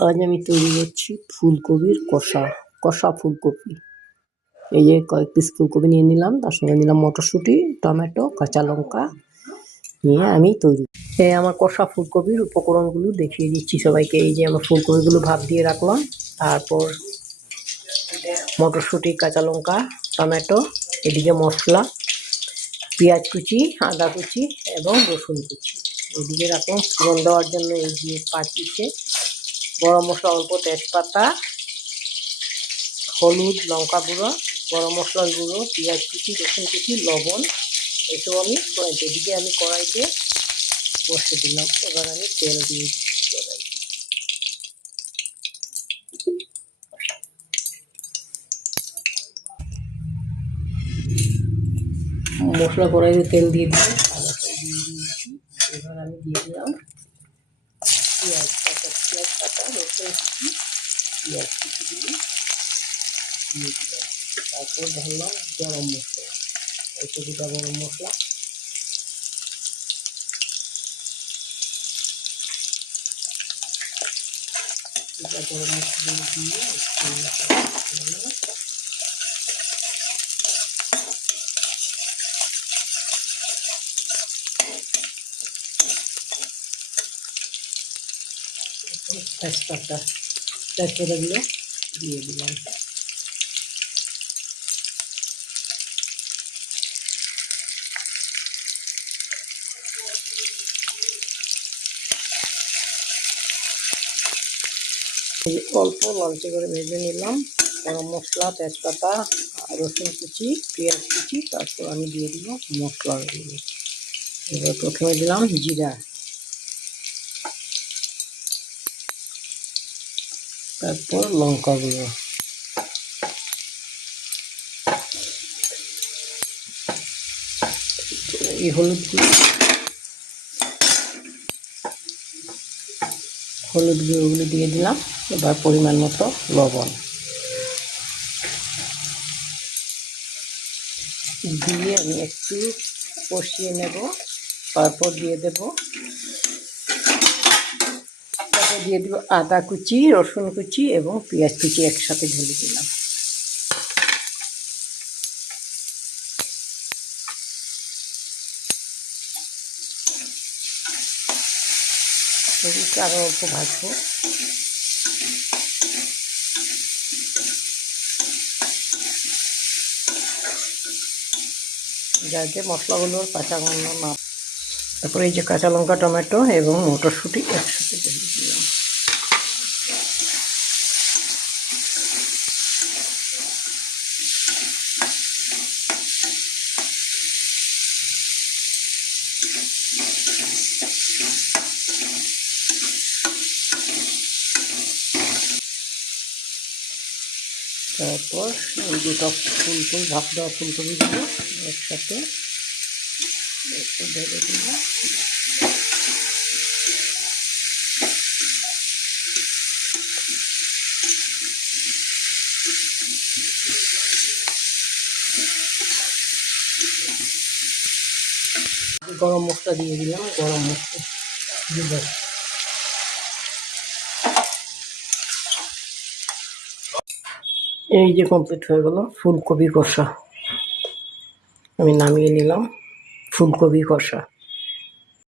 আজ আমি তৈরি করছি ফুলকপির কষা। কষা ফুলকপি। এই যে কয়েক পিস ফুলকপি নিয়ে নিলাম, তার সঙ্গে নিলাম মটরশুঁটি, টমেটো, কাঁচা লঙ্কা নিয়ে আমি তৈরি। এই আমার কষা ফুলকপির উপকরণগুলো দেখিয়ে দিচ্ছি সবাইকে। এই যে আমার ফুলকপিগুলো ভাপ দিয়ে রাখলাম, তারপর মটরশুঁটি, কাঁচা লঙ্কা, টমেটো, এদিকে মশলা, পেঁয়াজ কুচি, আদা কুচি এবং রসুন কুচি এদিকে রাখলাম ফোড়ন দেওয়ার জন্য। এই যে 5 পিসে গরম মশলা অল্প, তেজপাতা, হলুদ, লঙ্কা গুঁড়ো, গরম মশলার গুঁড়ো, পেঁয়াজ কুচি, রসুন কুচি, লবণ, এসব আমি কড়াইতে, এদিকে আমি কড়াইতে বসে দিলাম। এবার আমি তেল দিয়ে দিচ্ছি কড়াইতে। মশলা কড়াইতে তেল দিয়ে দিলাম, এবার আমি দিয়ে দিলাম পেঁয়াজ কাটা, রসুন কুচি, পেঁয়াজ কুচিগুলি দিয়ে দিলাম। তারপর ধরলাম গরম মশলা, এই দুটা গরম মশলা, গরম মশলাগুলো দিয়ে তেজপাতাগুলো দিয়ে দিলাম। অল্প লালচে করে ভেজে নিলাম গরম মশলা, তেজপাতা, রসুন কুচি, পেঁয়াজ কুচি, তারপর আমি দিয়ে দিব মশলাগুলো। এবার প্রথমে দিলাম জিরা, তারপর লঙ্কা গুঁড়ো, এই হলুদ গুঁড়োগুলো দিয়ে দিলাম। এবার পরিমাণ মতো লবণ দিয়ে আমি একটু কষিয়ে নেব। তারপর দিয়ে দেব আদা কুচি, রসুন কুচি এবং পেঁয়াজ কুচি একসাথে ঢেলে দিলাম। এদিকে আরও অল্প ভাজবো। যাতে মশলাগুলোর কাঁচা গন্ধ না। তারপরে এই যে কাঁচা লঙ্কা, টমেটো এবং মটরশুঁটি একসাথে ঢেলে দিলাম। তারপর এই দুটো ভাপ দেওয়া ফুলকপিগুলো একসাথে একটু ঢেলে দিলাম। গরম মশলা দিয়ে দিলাম, গরম মশলা দিয়ে এই যে কমপ্লিট হয়ে গেল ফুলকপি কষা। আমি নামিয়ে নিলাম ফুলকপি কষা।